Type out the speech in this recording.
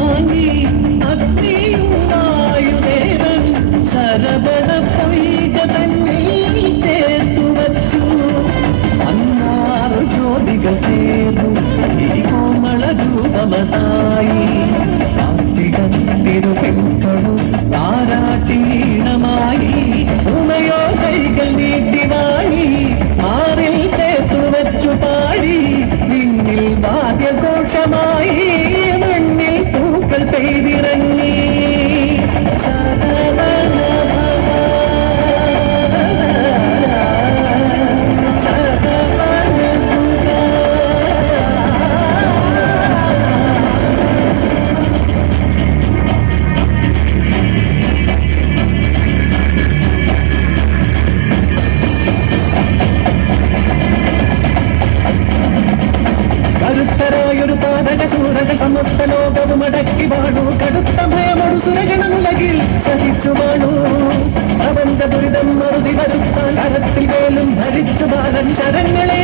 വാങ്ങി അഗ്നിയുവായുദേവൻ ശരവണ പൊയ്ക തന്നിൽ ചേർത്തു വച്ചു. അന്നാറു ജ്യോതികൾ ചേർന്നു ഈ കോമള രൂപമതായി. കാർത്തികൻ തിരുപിൻകളു താരാട്ടീണമായി ഉമയോ കൈകൾ നീട്ടിവാഴി മാറിൽ ചേർത്തു വച്ചു പാടി. വിണ്ണിൽ വാദ്യഘോഷമായി മണ്ണിൽ പൂക്കൾ പെയ്തിറങ്ങി. കരുത്തരായൊരു താരകസൂരകൾ സമസ്ത ലോകവും അടക്കി വാണു. കടുത്ത ഭയമൊരു സുരഗണമുലകിൽ സഹിച്ചു വാണു. പ്രപഞ്ച ദുരിതം മറുതി വരുത്താൻ കരത്തിൽ വേലും ധരിച്ചു ബാലൻ ശരങ്ങളെ